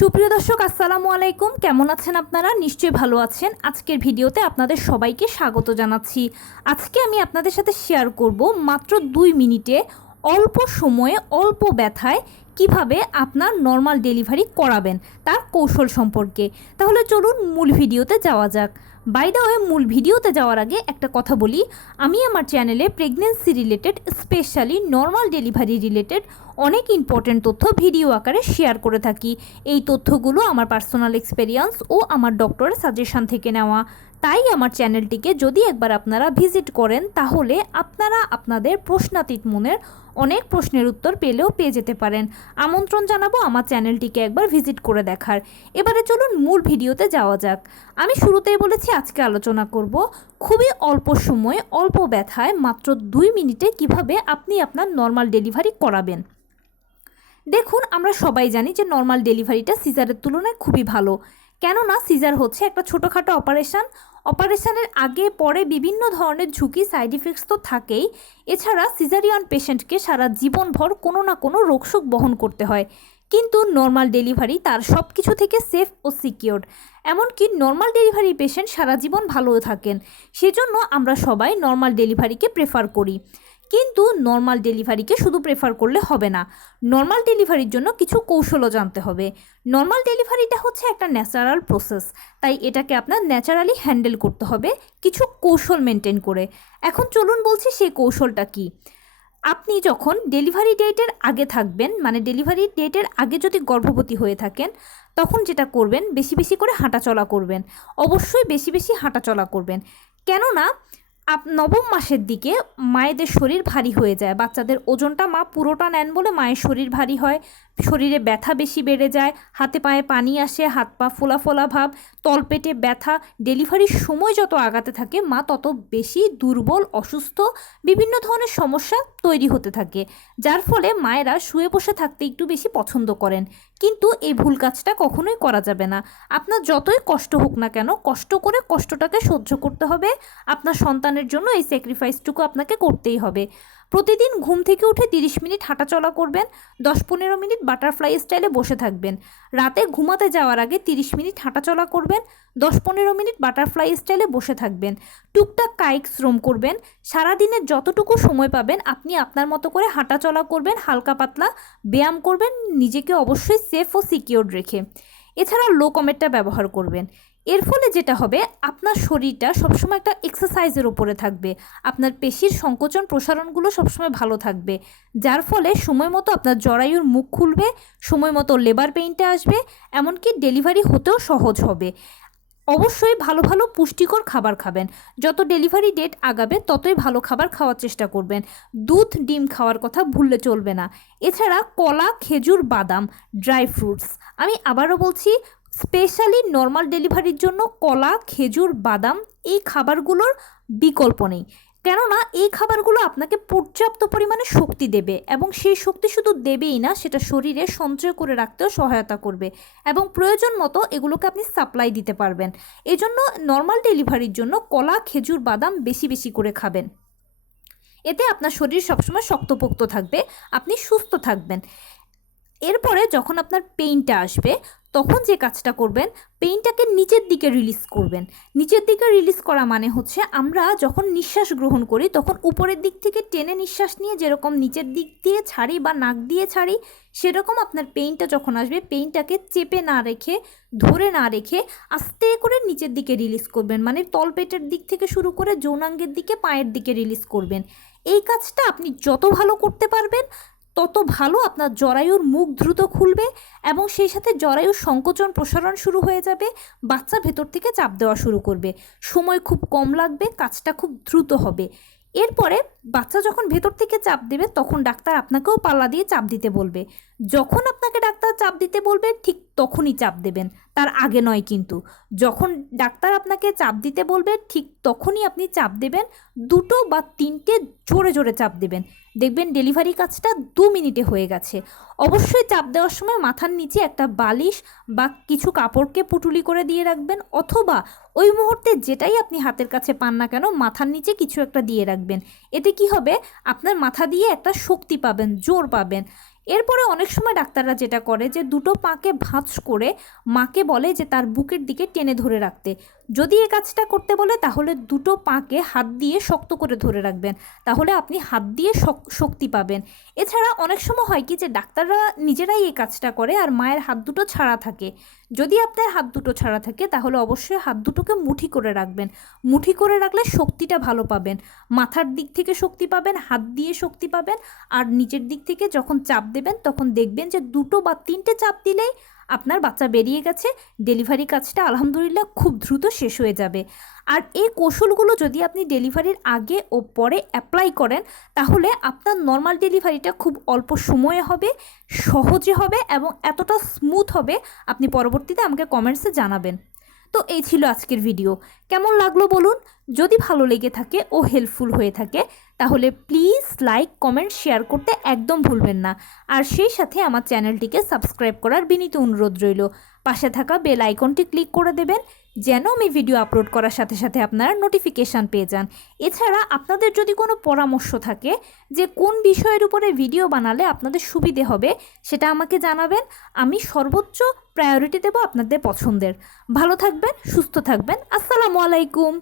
সুপ্রিয় দর্শক আসসালামু আলাইকুম, কেমন আছেন আপনারা? নিশ্চয়ই ভালো আছেন। আজকের ভিডিওতে আপনাদের সবাইকে স্বাগত জানাচ্ছি। আজকে আমি আপনাদের সাথে শেয়ার করব মাত্র 2 মিনিটে অল্প সময়ে অল্প ব্যথায় কিভাবে আপনার নর্মাল ডেলিভারি করাবেন তার কৌশল সম্পর্কে। তাহলে চলুন মূল ভিডিওতে যাওয়া যাক। বাই দ্য ওয়ে, মূল ভিডিওতে যাওয়ার আগে একটা কথা বলি, আমি আমার চ্যানেলে pregnancy related, specially normal delivery related অনেক ইম্পর্টেন্ট তথ্য ভিডিও আকারে শেয়ার করে থাকি। এই তথ্যগুলো আমার পার্সোনাল এক্সপেরিয়েন্স ও আমার ডক্টরের সাজেশন থেকে নেওয়া। তাই আমার চ্যানেলটিকে যদি একবার আপনারা ভিজিট করেন তাহলে আপনারা আপনাদের প্রশ্নাতীত মনের অনেক প্রশ্নের উত্তর পেয়ে যেতে পারেন। আমন্ত্রণ জানাবো আমার চ্যানেলটিকে একবার ভিজিট করে দেখার। এবারে চলুন মূল ভিডিওতে যাওয়া যাক। আমি শুরুতেই বলেছি আজকে আলোচনা করব খুবই অল্প সময়ে অল্প ব্যথায় মাত্র 2 মিনিটে কিভাবে আপনি আপনার নর্মাল ডেলিভারি করাবেন। দেখুন, আমরা সবাই জানি যে নর্মাল ডেলিভারিটা সিজারের তুলনায় খুবই ভালো। কেননা সিজার হচ্ছে একটা ছোটোখাটো অপারেশনের আগে পরে বিভিন্ন ধরনের ঝুঁকি, সাইড ইফেক্টস তো থাকেই। এছাড়া সিজারিয়ান পেশেন্টকে সারা জীবনভর কোনো না কোনো রোগশোক বহন করতে হয়। কিন্তু নর্মাল ডেলিভারি তার সব কিছু থেকে সেফ ও সিকিওরড। এমনকি নর্মাল ডেলিভারি পেশেন্ট সারা জীবন ভালোও থাকেন। সেজন্য আমরা সবাই নর্মাল ডেলিভারিকে প্রেফার করি। কিন্তু নর্মাল ডেলিভারিকে শুধু প্রেফার করলে হবে না, নর্মাল ডেলিভারির জন্য কিছু কৌশলও জানতে হবে। নর্মাল ডেলিভারিটা হচ্ছে একটা ন্যাচারাল প্রসেস, তাই এটাকে আপনার ন্যাচারালি হ্যান্ডেল করতে হবে কিছু কৌশল মেনটেন করে। এখন চলুন বলছি সেই কৌশলটা কি। আপনি যখন ডেলিভারি ডেটের আগে থাকবেন, মানে ডেলিভারি ডেটের আগে যদি গর্ভবতী হয়ে থাকেন, তখন যেটা করবেন, বেশি বেশি করে হাঁটাচলা করবেন। অবশ্যই বেশি বেশি হাঁটাচলা করবেন। কেননা নবম মাসের দিকে মায়েদের শরীর ভারী হয়ে যায়। বাচ্চাদের ওজনটা মা পুরোটা নেন বলে মায়ের শরীর ভারী হয়, শরীরে ব্যথা বেশি বেড়ে যায়, হাতে পায়ে পানি আসে, হাত পা ফোলা ফোলা ভাব, তলপেটে ব্যথা। ডেলিভারির সময় যত আগাতে থাকে মা তত বেশি দুর্বল, অসুস্থ, বিভিন্ন ধরনের সমস্যা তৈরি হতে থাকে, যার ফলে মায়েরা শুয়ে বসে থাকতে একটু বেশি পছন্দ করেন। কিন্তু এই ভুল কাজটা কখনোই করা যাবে না। আপনার যতই কষ্ট হোক না কেন, কষ্ট করে কষ্টটাকে সহ্য করতে হবে। আপনার সন্তানের জন্য এই স্যাক্রিফাইসটুকু আপনাকে করতেই হবে। প্রতিদিন ঘুম থেকে উঠে 30 মিনিট হাঁটাচলা করবেন, 10-15 মিনিট বাটারফ্লাই স্টাইলে বসে থাকবেন। রাতে ঘুমাতে যাওয়ার আগে 30 মিনিট হাঁটাচলা করবেন, 10-15 মিনিট বাটারফ্লাই স্টাইলে বসে থাকবেন। টুকটাক কায়িক শ্রম করবেন। সারাদিনের যতটুকু সময় পাবেন আপনি আপনার মতো করে হাঁটাচলা করবেন, হালকা পাতলা ব্যায়াম করবেন, নিজেকে অবশ্যই সেফ ও সিকিওর রেখে। এছাড়া লো কমেটটা ব্যবহার করবেন। এর ফলে যেটা হবে, আপনার শরীরটা সবসময় একটা এক্সারসাইজের উপরে থাকবে। আপনার পেশির সংকোচন প্রসারণগুলো সবসময় ভালো থাকবে, যার ফলে সময় মতো আপনার জরায়ুর মুখ খুলবে, সময় মতো লেবার পেইনটা আসবে, এমনকি ডেলিভারি হতেও সহজ হবে। অবশ্যই ভালো ভালো পুষ্টিকর খাবার খাবেন। যত ডেলিভারি ডেট আগাবে ততই ভালো খাবার খাওয়ার চেষ্টা করবেন। দুধ, ডিম খাওয়ার কথা ভুললে চলবে না। এছাড়া কলা, খেজুর, বাদাম, ড্রাই ফ্রুটস, আমি আবারও বলছি, স্পেশালি নর্মাল ডেলিভারির জন্য কলা, খেজুর, বাদাম এই খাবারগুলোর বিকল্প নেই। কেননা এই খাবারগুলো আপনাকে পর্যাপ্ত পরিমাণে শক্তি দেবে, এবং সেই শক্তি শুধু দেবেই না, সেটা শরীরে সঞ্চয় করে রাখতেও সহায়তা করবে, এবং প্রয়োজন মতো এগুলোকে আপনি সাপ্লাই দিতে পারবেন। এজন্য নর্মাল ডেলিভারির জন্য কলা, খেজুর, বাদাম বেশি বেশি করে খাবেন। এতে আপনার শরীর সবসময় শক্তপোক্ত থাকবে, আপনি সুস্থ থাকবেন। এরপরে যখন আপনার পেইনটা আসবে, তখন যে কাজটা করবেন, পেইনটাকে নিচের দিকে রিলিজ করবেন। নিচের দিকে রিলিজ করা মানে হচ্ছে, আমরা যখন নিঃশ্বাস গ্রহণ করি তখন উপরের দিক থেকে টেনে নিঃশ্বাস নিয়ে যেরকম নিচের দিক দিয়ে ছাড়ি বা নাক দিয়ে ছাড়ি, সেরকম আপনার পেইনটা যখন আসবে, পেইনটাকে চেপে না রেখে, ধরে না রেখে আস্তে করে নিচের দিকে রিলিজ করবেন। মানে তলপেটের দিক থেকে শুরু করে যৌনাঙ্গের দিকে, পায়ের দিকে রিলিজ করবেন। এই কাজটা আপনি যত ভালো করতে পারবেন তত ভালো আপনার জরায়ুর মুখ দ্রুত খুলবে, এবং সেই সাথে জরায়ুর সংকোচন প্রসারণ শুরু হয়ে যাবে, বাচ্চা ভেতর থেকে চাপ দেওয়া শুরু করবে, সময় খুব কম লাগবে, কাজটা খুব দ্রুত হবে। এরপরে বাচ্চা যখন ভেতর থেকে চাপ দেবে তখন ডাক্তার আপনাকেও পাল্লা দিয়ে চাপ দিতে বলবে। যখন আপনাকে ডাক্তার চাপ দিতে বলবে ঠিক তখনই চাপ দেবেন, তার আগে নয়। কিন্তু যখন ডাক্তার আপনাকে চাপ দিতে বলবে ঠিক তখনই আপনি চাপ দেবেন। 2 বা 3টে জোরে জোরে চাপ দেবেন, দেখবেন ডেলিভারি কাজটা 2 মিনিটে হয়ে গেছে। অবশ্যই চাপ দেওয়ার সময় মাথার নিচে একটা বালিশ বা কিছু কাপড়কে পুটুলি করে দিয়ে রাখবেন, অথবা ওই মুহূর্তে যেটাই আপনি হাতের কাছে পান না কেন মাথার নিচে কিছু একটা দিয়ে রাখবেন। এতে কি হবে, আপনার মাথা দিয়ে একটা শক্তি পাবেন, জোর পাবেন। এরপরে অনেক সময় ডাক্তাররা যেটা করে যে দুটো পাকে ভাঁজ করে মাকে বলে যে তার বুকের দিকে টেনে ধরে রাখতে। যদি এই কাজটা করতে বলে তাহলে দুটো পাকে হাত দিয়ে শক্ত করে ধরে রাখবেন, তাহলে আপনি হাত দিয়ে শক্তি পাবেন। এছাড়া অনেক সময় হয় কি যে ডাক্তাররা নিজেরাই এই কাজটা করে আর মায়ের হাত দুটো ছাড়া থাকে। যদি আপনার হাত দুটো ছাড়া থাকে তাহলে অবশ্যই হাত দুটোকে মুঠি করে রাখবেন। মুঠি করে রাখলে শক্তিটা ভালো পাবেন, মাথার দিক থেকে শক্তি পাবেন, হাত দিয়ে শক্তি পাবেন। আর নিচের দিক থেকে যখন চাপ দেবেন তখন দেখবেন যে 2 বা 3টে চাপ দিলেই আপনার বাচ্চা বেরিয়ে গেছে। ডেলিভারি কাজটা আলহামদুলিল্লাহ খুব দ্রুত শেষ হয়ে যাবে। আর এই কৌশলগুলো যদি আপনি ডেলিভারির আগে ও পরে অ্যাপ্লাই করেন তাহলে আপনার নর্মাল ডেলিভারিটা খুব অল্প সময়ে হবে, সহজে হবে এবং এতটা স্মুথ হবে, আপনি পরবর্তীতে আমাকে কমেন্টসে জানাবেন। তো এই ছিল আজকের ভিডিও। কেমন লাগলো বলুন? যদি ভালো লেগে থাকে ও হেল্পফুল হয়ে থাকে তাহলে প্লিজ লাইক, কমেন্ট, শেয়ার করতে একদম ভুলবেন না। আর সেই সাথে আমার চ্যানেলটিকে সাবস্ক্রাইব করার বিনীত অনুরোধ রইল। পাশে থাকা বেল আইকনটি ক্লিক করে দেবেন যেন আমি ভিডিও আপলোড করার সাথে সাথে আপনারা নোটিফিকেশান পেয়ে যান। এছাড়া আপনাদের যদি কোনো পরামর্শ থাকে যে কোন বিষয়ের উপরে ভিডিও বানালে আপনাদের সুবিধে হবে সেটা আমাকে জানাবেন। আমি সর্বোচ্চ প্রায়োরিটি দেব আপনাদের পছন্দের। ভালো থাকবেন, সুস্থ থাকবেন। আসসালামু আলাইকুম।